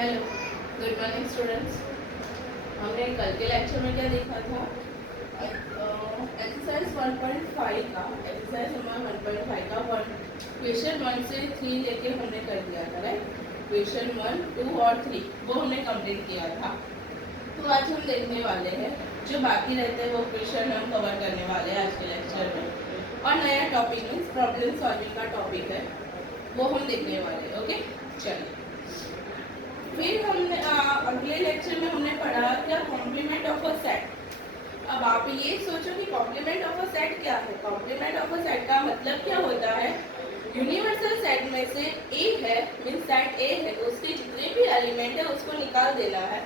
Hello, good morning students. हमने कल के लेक्चर में क्या देखा था? एक्सरसाइज 1.5 का एक्सरसाइज नंबर 1.5 का क्वेश्चन 1 से 3 लेके हमने कर दिया था, राइट। क्वेश्चन 1, 2 और 3 वो हमने कंप्लीट किया था। तो आज हम देखने वाले हैं जो बाकी रहते हैं वो क्वेश्चन हम कवर करने वाले हैं आज के लेक्चर में। और नया टॉपिक मीन्स प्रॉब्लम सॉल्विंग का टॉपिक है, वो हम देखने वाले हैं। ओके, चलिए। फिर हमने अगले लेक्चर में हमने पढ़ा क्या, कॉम्प्लीमेंट ऑफ अ सेट। अब आप ये सोचो कि कॉम्प्लीमेंट ऑफ अ सेट क्या है। कॉम्प्लीमेंट ऑफ अ सेट का मतलब क्या होता है, यूनिवर्सल सेट में से ए है, मीन्स सेट ए है, उसके जितने भी एलिमेंट है उसको निकाल देना है,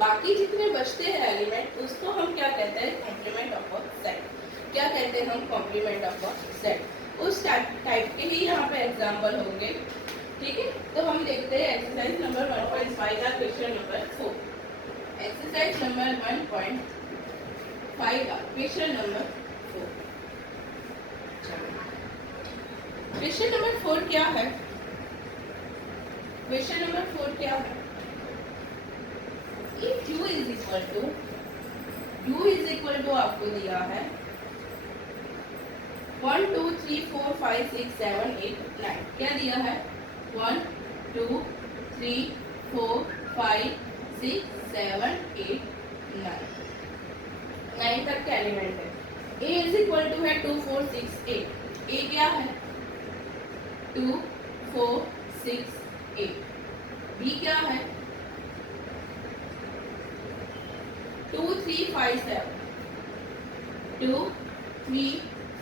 बाकी जितने बचते हैं एलिमेंट उसको हम क्या कहते हैं, कॉम्प्लीमेंट ऑफ अ सेट। क्या कहते हैं हम, कॉम्प्लीमेंट ऑफ अ सेट। उस टाइप के ही यहाँ पे एग्जाम्पल होंगे, ठीक है। तो हम देखते हैं एक्सरसाइज नंबर 1.5 का क्वेश्चन नंबर 4। एक्सरसाइज नंबर 1.5 का क्वेश्चन नंबर 4। क्वेश्चन नंबर 4 क्या है? क्वेश्चन नंबर 4 क्या है? If u is equal to आपको दिया है 1 2 3 4 5 6 7 8 9। क्या दिया है? 1 2 3 4 5 6 7 8 9 9 तक के एलिमेंट है। a इज इक्वल टू है 2 4 6 8। a क्या है? 2 4 6 8। b क्या है? 2 3 5 7। 2 3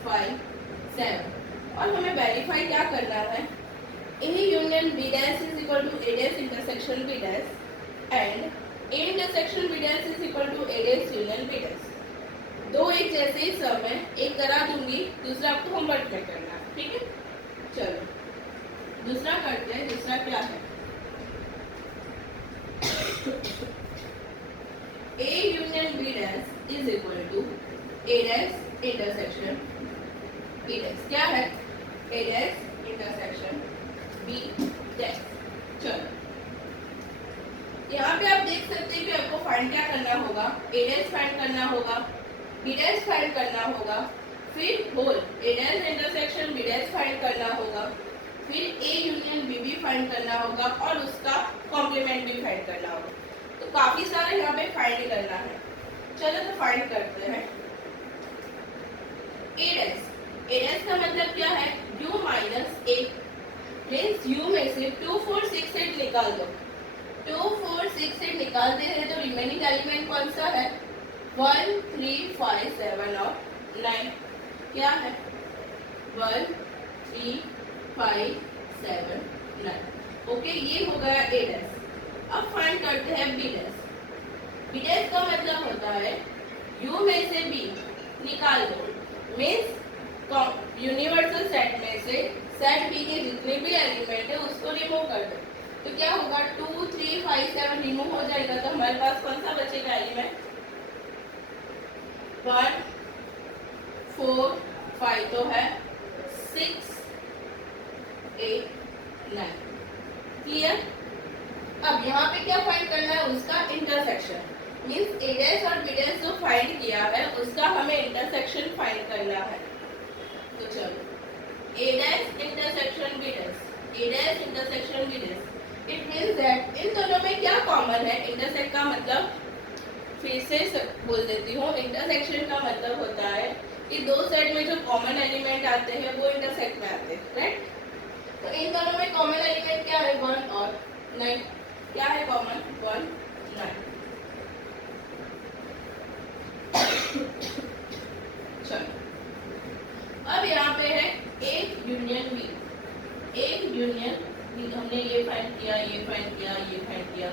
5 7। और हमें वेरीफाई क्या करना है, A union B dash is equal to A dash intersection B dash and A intersection B dash is equal to A dash union B dash। दो एक जैसे ही सम है, एक करा दूंगी, दूसरा आपको होमवर्क में करना है, ठीक है। चलो दूसरा करते हैं। दूसरा क्या है? A union B dash is equal to A dash intersection B dash। क्या है? A dash intersection B dash। चलो यहाँ पे आप देख सकते हैं कि आपको फाइंड क्या करना होगा, A dash फाइंड करना होगा, B dash फाइंड करना होगा, फिर whole A dash intersection B dash find करना होगा, फिर A यूनियन B भी फाइंड करना होगा और उसका कॉम्प्लीमेंट भी फाइंड करना होगा। तो काफी सारा यहाँ पे फाइंड करना है। चलो तो फाइंड करते हैं। A dash का मतलब क्या है, U minus A means u में से 2 4 6 8 निकाल दो। 2 4 6 8 निकालते हैं तो रिमेनिंग एलिमेंट कौन सा है? 1 3 5 7 और 9। क्या है? 1 3 5 7 9। ओके, ये हो गया A डैश। अब फाइंड करते हैं B डैश। B डैश का मतलब होता है u में से b निकाल दो, मीन्स यूनिवर्सल सेट में से सेट बी के जितने भी एलिमेंट है उसको रिमूव कर दो। तो क्या होगा? 2 3 5 7 रिमूव हो जाएगा, तो हमारे पास कौन सा बचेगा एलिमेंट? 1 4 5 तो है, 6 8 9। क्लियर? अब यहाँ पे क्या फाइंड करना है, उसका इंटरसेक्शन। मीन्स ए डैश और बी डैश जो फाइंड किया है उसका हमें इंटरसेक्शन फाइंड करना है। तो चलो A dash intersection B dash, A dash intersection B dash, it means that इन दोनों में क्या कॉमन है? इंटरसेक्ट का मतलब फिर से बोल देती हूँ, इंटरसेक्शन का मतलब होता है कि दो सेट में जो कॉमन एलिमेंट आते हैं वो इंटरसेक्ट में आते हैं, राइट। तो इन दोनों में कॉमन एलिमेंट क्या है? 1 और 9। क्या है कॉमन? 1 9। चलो अब यहाँ पे है एक यूनियन बी। एक यूनियन बी, हमने ये फाइंड किया, ये फाइंड किया, ये फाइंड किया।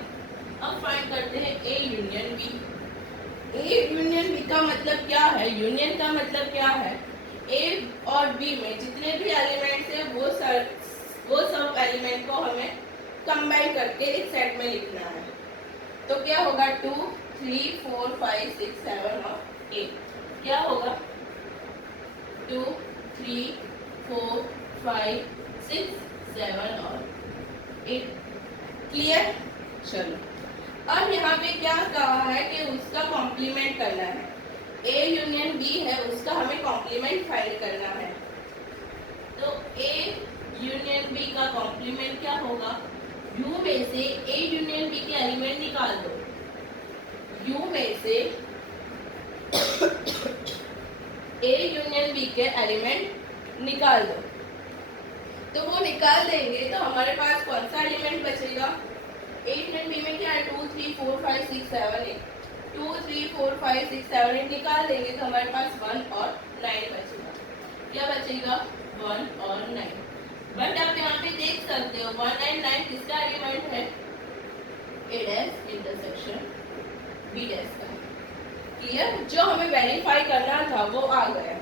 अब फाइंड करते हैं A union B. A union B का मतलब क्या है? यूनियन का मतलब क्या है? ए और बी में जितने भी एलिमेंट्स है वो सब एलिमेंट को हमें कंबाइन करके एक सेट में लिखना है। तो क्या होगा? 2 3 4 5 6 7 और 8। क्या होगा? 2 3 4 5 6 7 और 8। क्लियर? चलो, अब यहाँ पे क्या कहा है कि उसका कॉम्प्लीमेंट करना है। ए यूनियन बी है, उसका हमें कॉम्प्लीमेंट फाइंड करना है। तो ए यूनियन बी का कॉम्प्लीमेंट क्या होगा? यू में से ए यूनियन बी के एलिमेंट निकाल दो। यू में से ए यूनियन बी के एलिमेंट निकाल दो। तो वो निकाल देंगे तो हमारे पास कौन सा एलिमेंट बचेगा? ए यूनियन बी में क्या है? 2 3 4 5 6 7 8। 2 3 4 5 6 7 8 निकाल देंगे तो हमारे पास 1 और 9 बचेगा। क्या बचेगा? 1 और 9। बट आप यहाँ पे देख सकते हो 1 एंड 9 किसका एलिमेंट है? A dash intersection B dash का। क्लियर? जो हमें वेरीफाई करना था वो आ गया।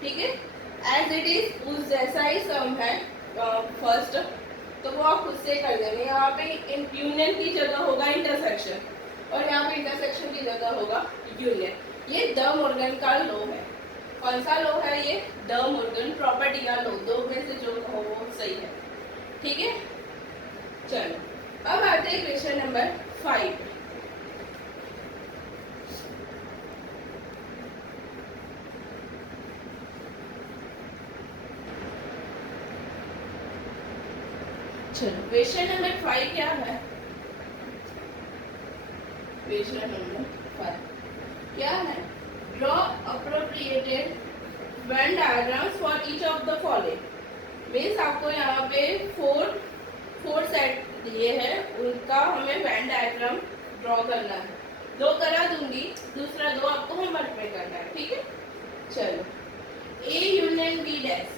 ठीक है, एज इट इज उस जैसा ही सम है फर्स्ट, तो वो आप खुद से कर देंगे। यहाँ पे यूनियन की जगह होगा इंटरसेक्शन और यहाँ पे इंटरसेक्शन की जगह होगा यूनियन। ये द मॉर्गन का लॉ है। कौन सा लॉ है ये? द मॉर्गन प्रॉपर्टी का लॉ। दो में से जो हो वो सही है। ठीक है, चलो अब आते हैं क्वेश्चन नंबर 5। चलो, क्वेश्चन नंबर 5 क्या है? क्वेश्चन नंबर 5 क्या है? Draw appropriated Venn diagrams for each of the following. Means आपको यहाँ पे फोर सेट दिए हैं, उनका हमें वेन डायग्राम ड्रॉ करना है। 2 करा दूंगी, दूसरा 2 आपको होमवर्क में करना है। ठीक है, चलो A union B dash.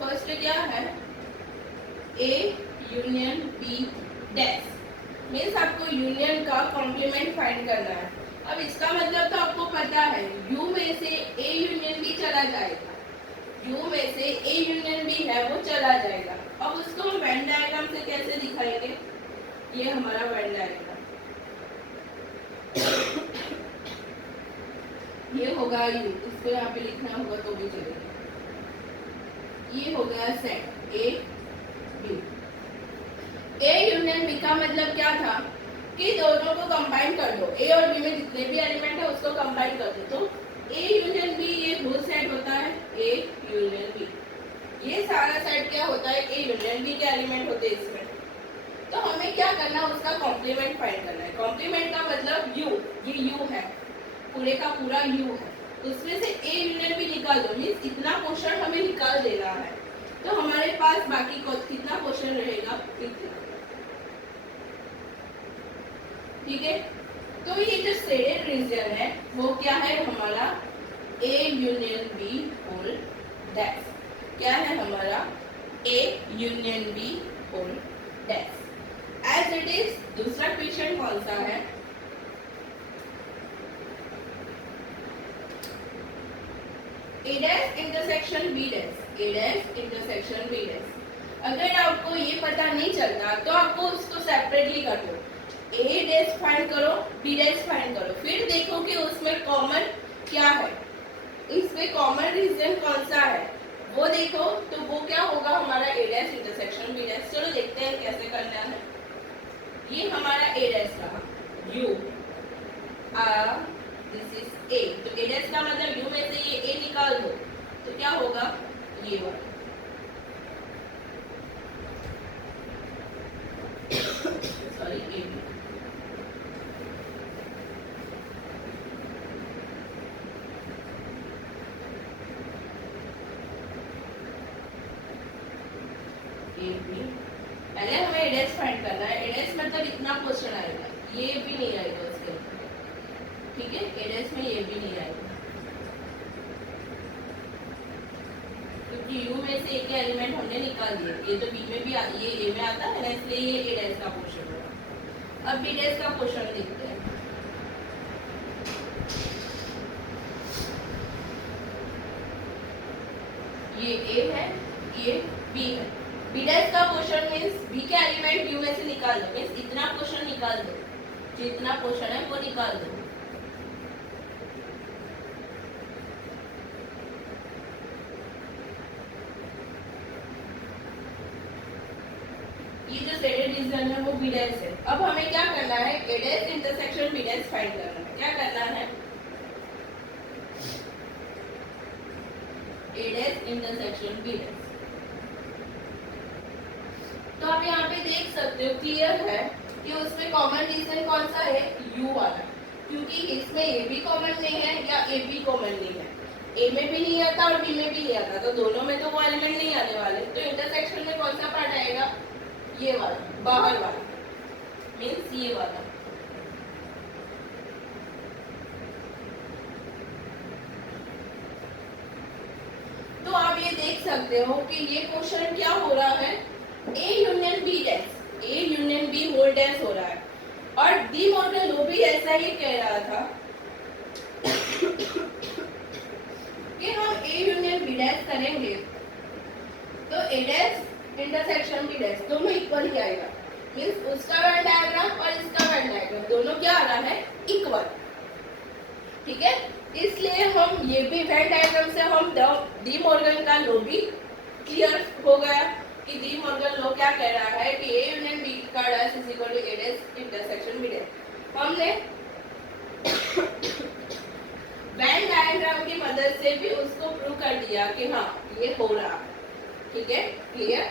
First क्या है? A union B dash means आपको यूनियन का कॉम्प्लीमेंट फाइंड करना है। अब इसका मतलब तो आपको पता है, यू में से ए यूनियन बी चला जाएगा। यू में से ए यूनियन बी है वो चला जाएगा। अब उसको हम वेन डायग्राम से कैसे दिखाएंगे? ये हमारा वेन डायग्राम, ये होगा यू, इसको यहाँ पे लिखना होगा तो भी चलेगा। ये हो गया set A B. A union B का मतलब क्या था कि दोनों को कंबाइन कर दो। ए और बी में जितने भी एलिमेंट है उसको कंबाइन कर दो तो ए यूनियन बी ये होल सेट होता है ए यूनियन बी। ये सारा सेट क्या होता है? ए यूनियन बी के एलिमेंट होते हैं इसमें। तो हमें क्या करना है? उसका कॉम्प्लीमेंट फाइंड करना है। कॉम्प्लीमेंट का मतलब यू, ये यू है, पूरे का पूरा यू है, उसमें से ए यूनियन बी निकाल दो। मीन्स इतना पोर्शन हमें निकाल देना है। तो हमारे पास बाकी को कितना पोर्शन रहेगा? इतना। ठीक है, तो ये जो शेडेड रीजन है वो क्या है हमारा? A union B whole dash. क्या है हमारा? A union B whole dash. As it is दूसरा क्वेश्चन कौन सा है? A dash intersection B dash. A dash intersection B dash. अगर आपको ये पता नहीं चलता तो आपको उसको सेपरेटली कर दो। ए डैश फाइंड करो, बी डैश फाइंड करो, फिर देखो कि उसमें कॉमन क्या है, इसमें कॉमन रीजन कौन सा है वो देखो। तो वो क्या होगा हमारा? ए डैश इंटरसेक्शन बी डैश। चलो देखते हैं कैसे करना है। ये हमारा ए डैश रहा, यू दिस इज ए। तो ए डैश का मतलब यू में से ये ए निकाल दो तो क्या होगा? ये होगा। Sorry, A B. पहले हमें ए डैश फाइंड करना है। ए डैश मतलब इतना पोर्शन आएगा, ये भी नहीं आएगा उसके। ठीक है, ए डैश में ये भी नहीं आएगा क्योंकि यू में से एक एलिमेंट हमने निकाल दिए। ये तो बी में भी ये ए में आता है ना, इसलिए ये ए डैश का पोर्शन होगा। अब बी डैश का पोर्शन देखते हैं। ये ए है, ये बी है। बी डैश का पोर्शन मीन्स बी के एलिमेंट यू में से निकाल दो। मीन्स इतना पोर्शन निकाल दो, जितना पोर्शन है वो निकाल दो। ये जो शेडेड रीजन है वो बी डैश है। अब हमें क्या करना है, A dash intersection B dash find करना है। क्या करना है, A dash intersection B dash. तो आप यहाँ पे देख सकते हो, क्लियर है कि उसमें कॉमन रीजन कौन सा है, यू वाला, क्योंकि इसमें ए भी कॉमन नहीं है या ए बी कॉमन नहीं है, ए में भी नहीं आता और बी में भी नहीं आता, तो दोनों में तो वो एलिमेंट नहीं आने वाले। तो इंटरसेक्शन में कौन सा पार्ट आएगा, ये वाला, बाहर वाला, मीन्स ये वाला। तो आप ये देख सकते हो कि ये क्वेश्चन क्या हो रहा है, A union B dash, A union B whole dash हो रहा है। और डी मॉर्गन लो भी ऐसा ही कह रहा था कि हम ए यूनियन बी डैश करेंगे तो ए डैश इंटरसेक्शन बी डैश दोनों इक्वल ही आएगा, मीन्स उसका वेन डायग्राम और इसका वेन डायग्राम दोनों क्या आ रहा है, इक्वल। ठीक है, इसलिए हम ये भी वेन डायग्राम से हम डी मॉर्गन का लो भी क्लियर हो गया कि डी मॉर्गन लो क्या कह रहा है कि ए यूनियन बी का dash is equal to A dash intersection B dash. हमने वेन डायग्राम की मदद से भी उसको प्रूव कर दिया कि हाँ ये हो रहा है। ठीक है, क्लियर।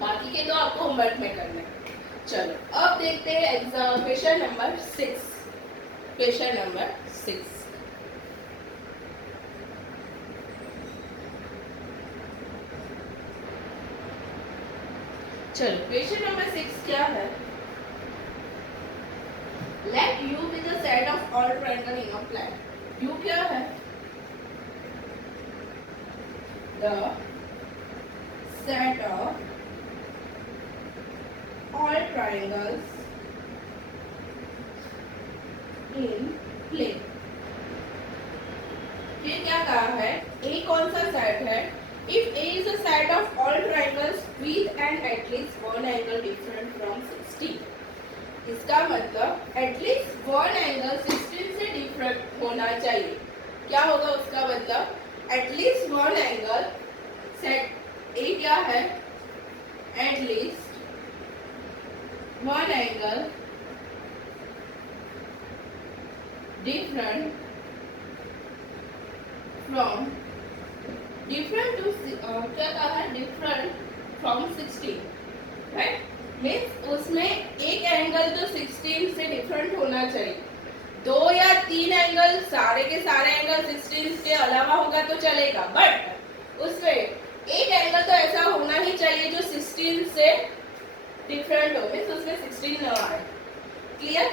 बाकी के तो आपको होमवर्क में करना है। चलो अब देखते हैं exam question number 6। Question number 6, चलो क्वेश्चन नंबर 6 क्या है, late U be the set of all triangle in a plan। U क्या है, the set of all triangles in plane। ये क्या कहा है, A कौन सा सेट है, if A is a set of all triangles with and at least one angle different from 16। इसका मतलब at least one angle 16 से different होना चाहिए। क्या होगा उसका मतलब, at least one angle set A क्या है, at least one angle different from different to क्या कहा है, different from 16, right? मीन्स उसमें एक एंगल तो 16 से डिफरेंट होना चाहिए, 2 या 3 एंगल सारे के सारे एंगल 16 के अलावा होगा तो चलेगा, बट उसमें एक एंगल तो ऐसा होना ही चाहिए जो 16 से डिफरेंट हो, मीन्स उसमें 16 न आए। क्लियर।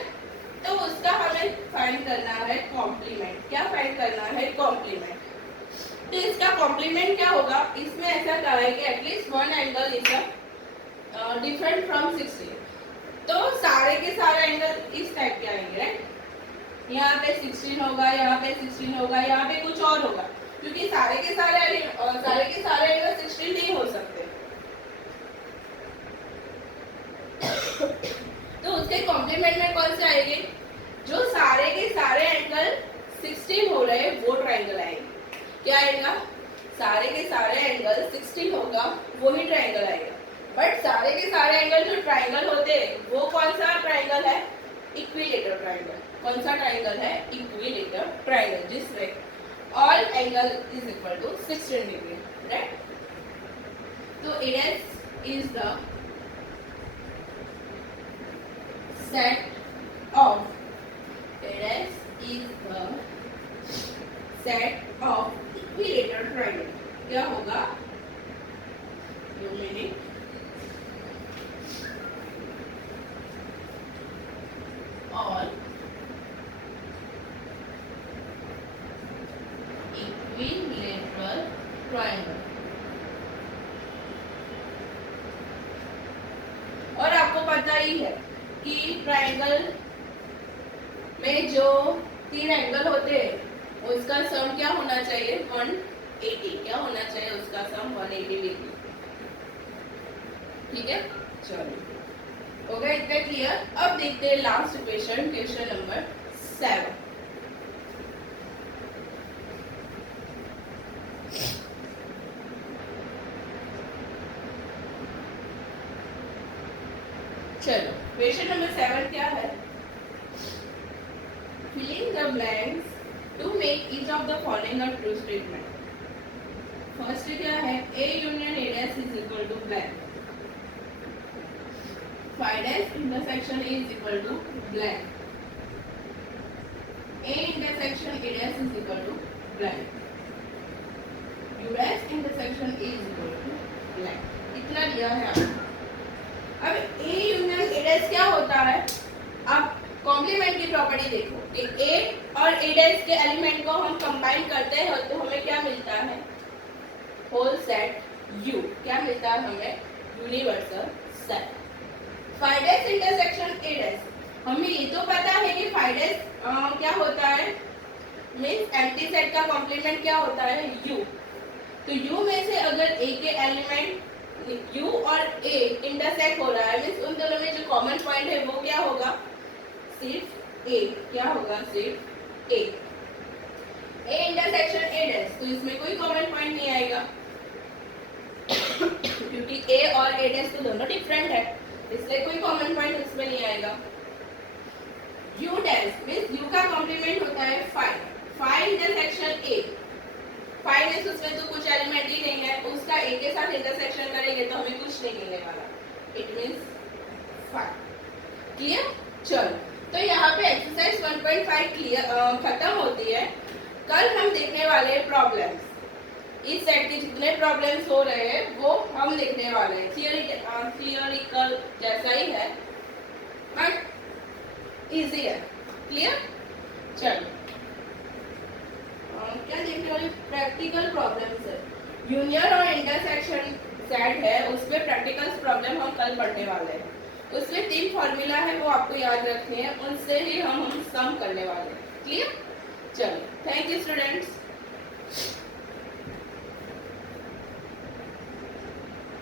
तो उसका हमें फाइंड करना है कॉम्प्लीमेंट। क्या फाइंड करना है, कॉम्प्लीमेंट। तो इसका कॉम्प्लीमेंट क्या होगा, इसमें ऐसा कहा है कि at least one angle is different from 16। तो सारे के सारे एंगल इस टाइप के आएंगे, राइट। यहाँ पे 16 होगा, यहाँ पे 16 होगा, यहाँ पे कुछ और होगा, क्योंकि सारे के सारे एंगल 16 नहीं हो सकते। तो उसके कॉम्प्लीमेंट में कौन से आएंगे, जो सारे के सारे एंगल 16 हो रहे वो ट्राइंगल आएंगे। क्या आएगा, सारे के सारे एंगल 16 होगा वही ट्राइंगल आएगा। बट सारे के सारे एंगल जो ट्राइंगल होते हैं वो कौन सा ट्राइंगल है, इक्विलेटरल ट्राइंगल। कौन सा ट्राइंगल है, इक्विलेटरल ट्राइंगल, जिसमें all angle is equal to 16 degree, right. तो it is the set of set of equilateral triangle। क्या होगा, 2 मिनट, और equilateral triangle। और आपको पता ही है कि ट्राइंगल में जो 3 एंगल होते हैं उसका सम क्या होना चाहिए, 180। क्या होना चाहिए उसका सम, 180 डिग्री। ठीक है, चलो हो गया इतना क्लियर। अब देखते हैं लास्ट क्वेश्चन, क्वेश्चन नंबर 7। चलो क्वेश्चन नंबर 7 क्या है? Filling the blanks to make each of the following a true statement. First क्या है? A union A dash is equal to blank, phi dash intersection A is equal to blank, A intersection A dash is equal to blank, U dash intersection A is equal to blank। इतना दिया है आपको। अब A union A dash क्या होता है? अब complement की प्रॉपर्टी देखो कि A और A dash के एलिमेंट को हम कंबाइन करते हैं तो हमें क्या मिलता है? Whole set U। क्या मिलता है हमें? Universal set. Phi dash intersection A dash, हमें ये तो पता है कि फाई डैश क्या होता है, मीन्स एंटी सेट का कॉम्प्लीमेंट क्या होता है? यू। तो यू में से अगर ए के एलिमेंट यू और ए इंटरसेक्ट हो रहा है, मीन्स उन दोनों में जो कॉमन पॉइंट है वो क्या होगा? सिर्फ ए। क्या होगा? सिर्फ ए। ए इंटरसेक्शन ए डैश, तो इसमें कोई कॉमन पॉइंट नहीं आएगा क्योंकि ए और ए डैश तो दोनों डिफरेंट है, इसलिए कोई कॉमन पॉइंट इसमें नहीं आएगा। U डैश मींस U का कॉम्प्लीमेंट होता है phi, phi intersection A। Phi means उसमें तो कुछ एलिमेंट ही नहीं है, उसका A के साथ इंटरसेक्शन करेंगे तो हमें कुछ नहीं मिलने वाला, इट मींस फाई। क्लियर? चलो तो यहाँ पे एक्सरसाइज 1.5 क्लियर खत्म होती है। कल हम देखने वाले हैं प्रॉब्लम्स। इस सेट के जितने प्रॉब्लम्स हो रहे हैं वो हम देखने वाले हैं। थियोरिकल जैसा ही है बट इजी है। क्लियर? चलो क्या देखने वाले? प्रैक्टिकल प्रॉब्लम्स है। यूनियन और इंटरसेक्शन सेट है, उसमें प्रैक्टिकल प्रॉब्लम हम कल पढ़ने वाले हैं। उसमें 3 फॉर्मूला है वो आपको याद रखने हैं, उनसे ही हम सम करने वाले हैं। क्लियर? चलो थैंक यू स्टूडेंट्स।